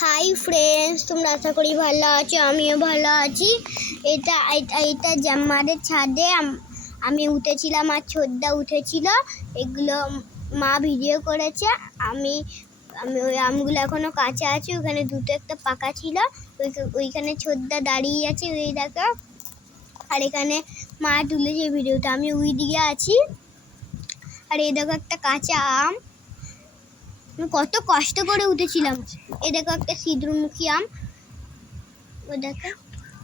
Hi friends, তোমরা আশা করি ভালো আছো। আমিও ভালো আছি। এটা জাম্মাদের ছাদে আমি উঠেছিলাম আর ছোদ্দা উঠেছিল। এগুলো মা ভিডিও করেছে। আমি আমি ওই আমগুলো এখনও কাঁচা আছে। ওখানে দুটো একটা পাকা ছিল। ওইখানে ছোদ্দা দাঁড়িয়ে আছে, ওই দেখো। আর এখানে মা তুলেছে ভিডিওটা। আমি ওই দিকে আছি। আর এই দেখো একটা কাঁচা আম, কত কষ্ট করে উঠেছিলাম। এ দেখো একটা সিঁদুরমুখী আম, ও দেখো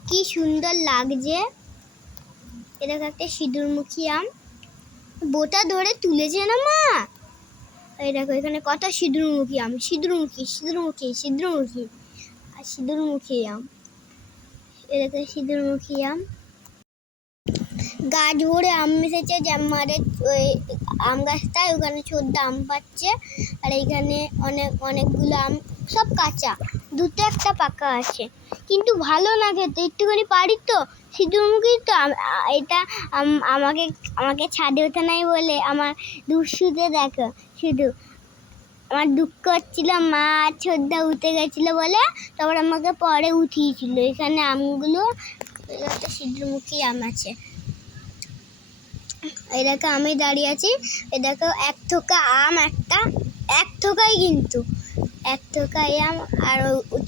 কি সুন্দর লাগছে। এ দেখো একটা সিঁদুরমুখী আম, বোটা ধরে তুলেছে না মা। এই দেখো এখানে কত সিঁদুরমুখী আম, সিঁদুরমুখী সিঁদুরমুখী সিঁদুরমুখী আর সিঁদুরমুখী আম। এ দেখো সিঁদুরমুখী আম, গাছ ভরে আম এসেছে জাম্মারের ওই আম গাছটায়। ওখানে ছোদ্দা আম পাচ্ছে। আর এইখানে অনেকগুলো আম, সব কাঁচা, দুটো একটা পাকা আছে, কিন্তু ভালো না খেতে। একটুখানি পারি তো, সিঁদুরমুখী তো। এটা আমাকে ছাদে ওঠে নাই বলে আমার দুঃশুতে দেখো শুধু আমার দুঃখ হচ্ছিল। মা আর ছোদ্দা উঠে গেছিলো বলে তারপর আমাকে পরে উঠিয়েছিল। এখানে আমগুলো একটা সিঁদুরমুখী আম আছে। এই দেখো আমি দাঁড়িয়ে আছি। এই দেখো এক থোকা আম, এক থোকাই, কিন্তু এক থোকাই আম। আর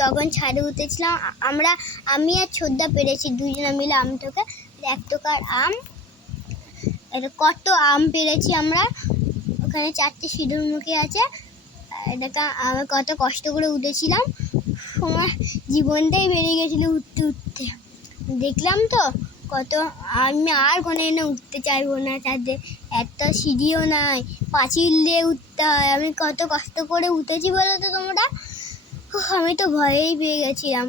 তখন ছাদে উঠেছিলাম আমি আর ছোদ্দা পেরেছি দুজনে মিলে আম থোকা। এক থোকার আম, এটা কত আম পেরেছি আমরা। ওখানে 4টে সিঁদুরমুখী আছে। দেখো আমি কত কষ্ট করে উঠেছিলাম। আমার জীবনটাই বেরিয়ে গেছিলো উঠতে উঠতে। দেখলাম তো কত। আমি আর কোনোদিনও উঠতে চাইবো না ছাদে। এত সিঁড়িও নাই, পাঁচিল দিয়ে উঠতে হয়। আমি কত কষ্ট করে উঠেছি বলো তো তোমরা। আমি তো ভয়েই পেয়ে গেছিলাম,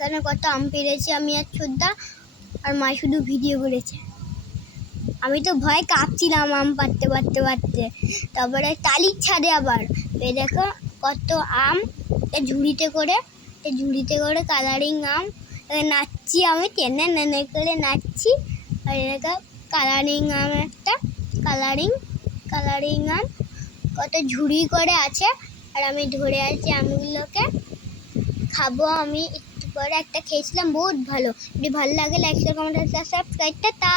কেন কত আম পেরেছি আমি আর ছোদ্দা। আর মা শুধু ভিডিও করেছে। আমি তো ভয় কাঁপছিলাম আম পাড়তে পারতে পারতে। তারপরে টালির ছাদে আবার এই দেখো কত আম, ঝুড়িতে করে কালারিং আম। নাচছি আমি, টেনে নেনে করে নাচছি। আর দেখো কালারিং আম, একটা কালারিং আম কত ঝুড়ি করে আছে। আর আমি ধরে আছি আমগুলোকে, খাবো আমি একটু পরে। একটা খেয়েছিলাম, বহুত ভালো। যদি ভালো লাগে like share comment subscribe. Tata.